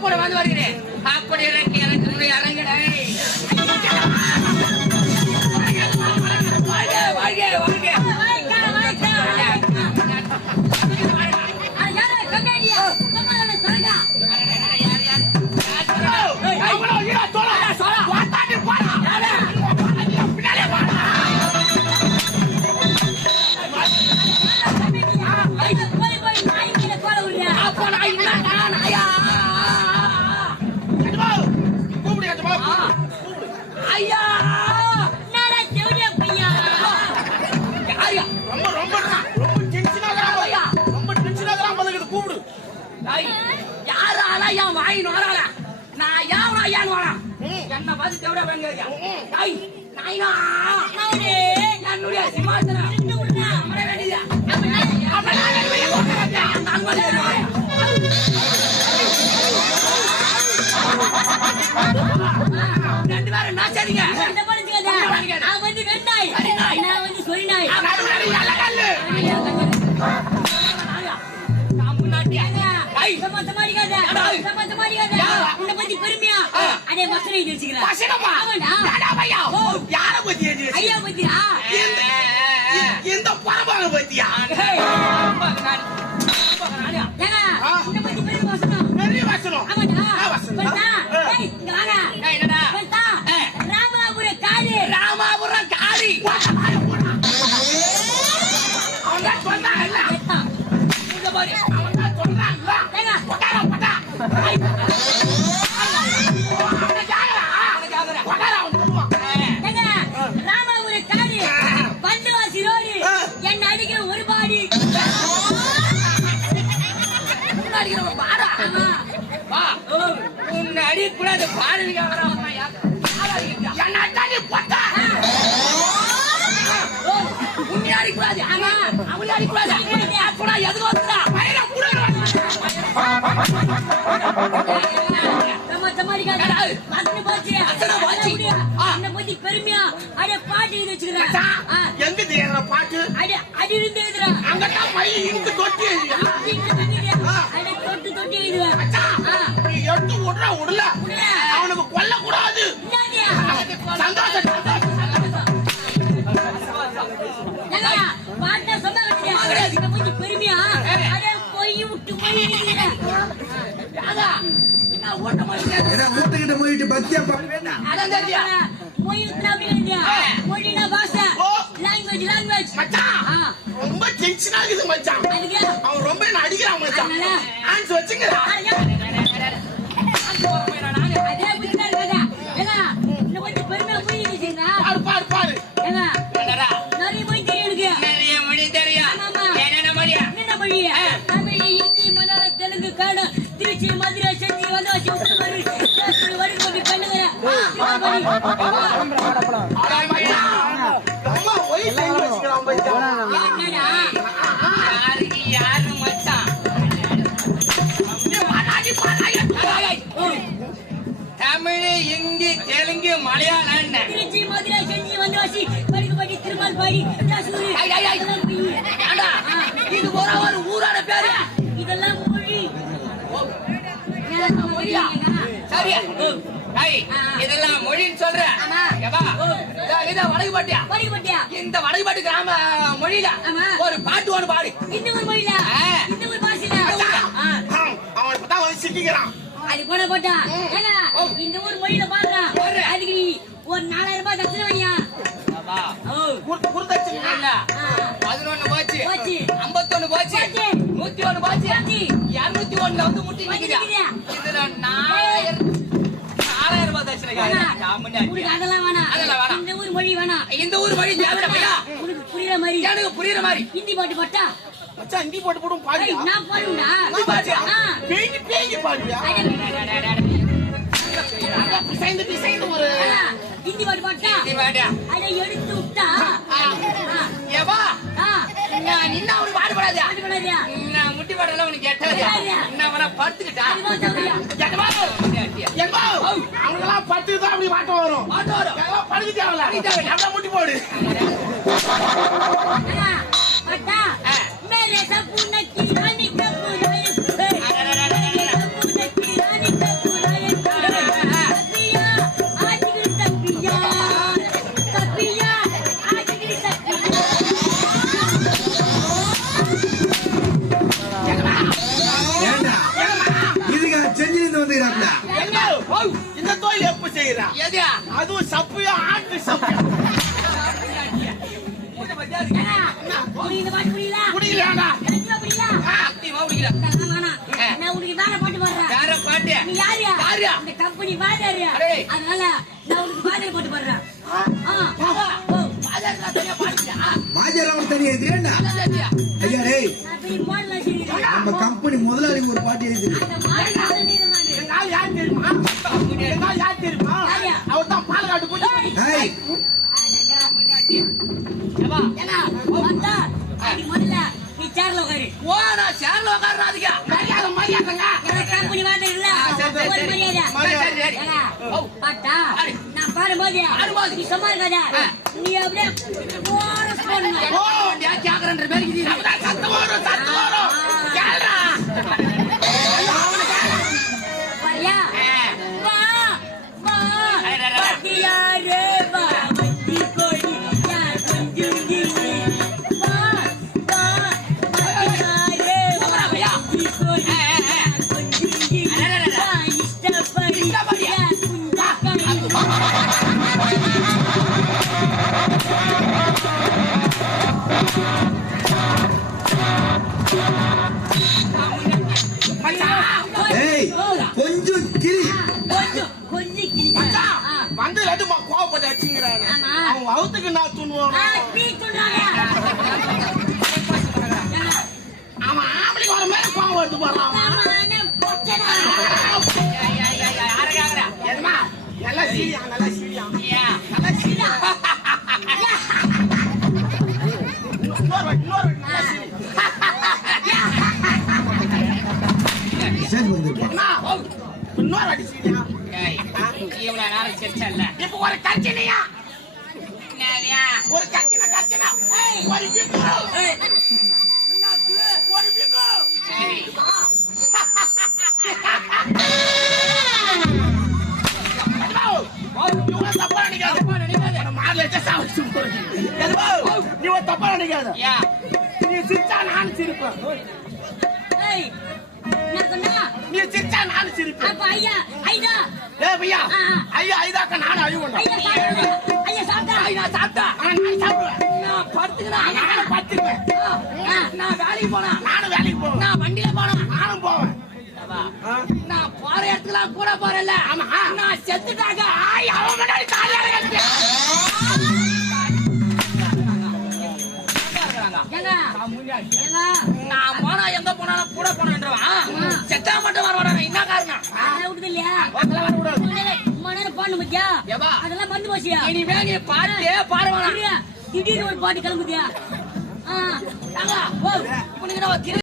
கூட வந்து வருகிறேன். அப்படி எனக்கு அரங்கடை என்ன பார்த்து தேவட வெங்க என்னுடைய சிம்மாசனம் ரெண்டு பேரும் நான் சரிங்க வந்து வெண்ணாய் நான் வந்து சொரிநாய் பெருமையா அதே மசனை யார பத்தி ஐயா பத்தியா இந்த பரவாக பத்தியா பெரிய வசனம் ராமாபுரம் காளி பண்டுவாசி ரோடு என்ன அடிக்கிற ஒரு பாடி உன்னை அடிக்கூடாது பாருங்க உன்னை அடிக்கூடாது அவளை அடிக்கூடாது எதுக்கு வந்துடா பெருமையா அடைய பாட்டு வச்சுக்கிறேன் பாட்டு அடி இருந்து தொட்டி தொட்டி எழுதுவேன் எடுத்து விடுற விடல அவனுக்கு கொல்ல கூடாது சந்தோஷம் பாட்டா சொன்ன பெருமையா அடைய போய் விட்டு போய் முட்டுக்கிட்ட போயிட்டு பத்தியா மொழினா பாஷா லாங்குவேஜ் ரொம்ப டென்ஷனா இருக்குது மச்சான் அவன் ரொம்ப என்ன அடிக்கிறான் மச்சான் ஆன்ஸ் வச்சுங்கடா அதே புரியுதா ஏங்க இன்னும் கொஞ்சம் பெருமையா புரியுதுங்களா பாரு பாரு ஏங்க நிறைய மொழி தெரியும் நிறைய மொழி தெரியும் என்னென்ன மொழியா என்ன மொழி தமிழ் ஹிந்தி மலையாளம் தெலுங்கு கன்னடம் திருச்சி மதுரை செஞ்சி வந்தாசி வருகை பண்ணுகிற யாரு மச்சான் தமிழ் ஹிந்தி தெலுங்கு மலையாளம் திருச்சி மதுரை செஞ்சி வந்தாசி படி திருமல் பாடி இது ஒரு ஊரான பேரு இதெல்லாம் மொழி சரியா இதெல்லாம் மொழின்னு சொல்ற வடகுபாட்டியா இந்த வடகுபாட்டு கிராம மொழியில ஒரு பாட்டு ஒன்று பாடு இந்த ஒரு மொழியில இந்த ஒரு பாஷையில அவன் இப்பதான் வந்து சிக்கிக்கிறான் அது கூட போட்டா இந்த ஒரு மொழியில பாடுறான் அதுக்கு நீ ஒரு 4000 ரூபாய் தட்சணை வையா 11 போச்சு 51 போச்சு 101 போச்சு 201 வந்து முட்டி நிக்குது இதுல 4000 ரூபாய் தட்சணை அதெல்லாம் வேணாம் இந்த ஊர் மொழி வேணாம் இந்த ஊர் மொழி தேவையா உனக்கு புரியுற மாதிரி எனக்கு புரியுற மாதிரி ஹிந்தி பாட்டு போட்டா மச்சான் ஹிந்தி பாட்டு போடும் பாடு நான் பாடுடா நீ பாடுயா பேய் பாடுயா பிசைந்து ஒரு ஹிந்தி பாட்டு போட்டா அட எடுத்து விட்டா ஏவா நான் நின்னா உனக்கு பாடுபடாதயா நான் முட்டி பாடல உனக்கு கேட்டாதயா நான் வர படுத்துக்கிட்டா அவங்களாம் பட்டு தான் அப்படி வாட்ட வரும் எல்லாம் படுக்க தேவையில்ல நல்லா முட்டி போடு பட்டா மேலே சப்பு நக்கி ராணி கப்பு அந்த தொழில் எப்ப செய்யறா? எது அதுவும் சப்பையா ஆட்டு சப்பையா ஏன்னா, உனக்கு இந்த பாட்டு புரியல? புரியலடா. எனக்கு புரியல? சத்தியமா பிடிக்கல. நான் உனக்கு வேற பாட்டு பாடுறேன். வேற பாட்டு நீ யாருயா? யாருயா? இந்த கம்பெனி வாதியாரு. அடே. அதனால நான் உனக்கு வாதியார் பாட்டு பாடுறேன். மாஜராவன் தனியா எழுதுறேன்டா. ஐயா டேய், நான் போய் பாடலாம் சரி. நம்ம கம்பெனி முதலாளி ஒரு பாட்டு எழுதிரு. அந்த மாதிரி பாடல் நீதான் நானு. எங்க ஆள் யார் தெரியுமா? எங்க ஆள் யார் தெரியுமா? யாருயா? அவர் தான் பாலக்காட்டு பூஜை. ஏய், ஏன்னா, வந்தா, அதுக்கு முதல்ல நீ சேர்ல உட்காரு. ஓ நான் சேர்ல உட்கார்றாதீங்க. மரியாதை மரியாதைங்க. ஏன்னா கம்பெனி வாதியார் இல்ல? சரி, சரி, ஒரு சரி. மரியாதை. சரி, சரி. ஏன்னா, பாட்டா, பாடு. நான் பாடும்போது பாடும்போது. நீ சும்மா இருக்காத. நீ அப்படியே chorus போடணும். ஓ கேக்குறன்ற பேர் இது. சத்தம் வரும் சத்தம் வரும். கேளுடா. வரியா? வா, வா, அடடடடா. வாத்தியாரே வா, வத்தி கொடி, யார் கொஞ்சம் கிளி. வா, வா, வாத்தியாரே வா, வத்தி கொடி, யார் கொஞ்சம் கிளி. அடடடடா. வா, இஷ்டப்படி, இஷ்டப்படி. யார் குந்தாக்கடி. ஏய், கொஞ்சம் கிளி. கொஞ்சம் கிளி. மச்சான், ஆ. வந்து ரெண்டு கோவப்பட்டு வச்சுங்கிறாரு. ஆமா. அவன் வவுத்துக்கு நான் துணுவான். நீ சொல்றாங்க. அவன் ஆம்பளைக்கு வர மாதிரி கோவம் வருது போறான் அவன். எதுமா? நல்லா சீரியா, நல்லா சீரியா. நல்லா சீரியா. இன்னொரு வாட்டி, நல்லா சீரி. சரி வந்துருப்பா. அண்ணா, இன்னொரு வாட்டி சீரியா. இவ்வளவு நேரம் சிரிச்சல்ல. இப்ப ஒரு கட்சினியா, என்னய்யா? ஒரு கட்சினா ஒரு விக்கு. ஒரு விக்கு. சரி. இவன் தப்பா நினைக்காத. உன்னை மார்ல வச்சா சாவடிச்சு போடுறேன். எதுவா? நீ ஒரு தப்பா நினைக்காத. யா. நீ சிரிச்சா நானும் சிரிப்பேன். ஏய், நான் சொன்னா, நீ சிரிச்சா நானும் சிரிப்பேன். அப்ப ஐயா, ஐயா, ஏய் பையா, ஆ. ஐயா ஐதாக்க நானும் அழுவேன். ஐயா சாப்பிடுங்க. ஐயா சாப்பிட்டா. ஐயா சாப்பிட்டா. நான் சாப்பிடுவேன். நான் படுத்துக்கிறேன். நானும் பத்துக்குவேன். நான் வேலைக்கு போனா. நானும் வேலைக்கு போவேன். நான் வண்டியில போனா. நானும் போவேன். நான் போற இடத்துக்குலாம் கூட போறேன்ல. ஆமா. நான் செத்துட்டாங்க. அவன் முன்னாடி தாலியா இருக்காது. ஏங்க, ஏங்க, நான் போனா எங்க போனாலும் கூட போனேன்றவன் செத்தா மட்டும் வர வர என்ன காரணம்? அதெல்லாம் விடுது இல்லையா? அதெல்லாம் வரக்கூடாது. ரொம்ப நேரம் பாடணும் பாத்தியா? எவா? அதெல்லாம் மறந்து போச்சியா? இனிமே நீ பாட்டே பாடுவானா? திடீர்னு ஒரு பாட்டு கிளம்புதியா? ஓ, உனக்கு நான்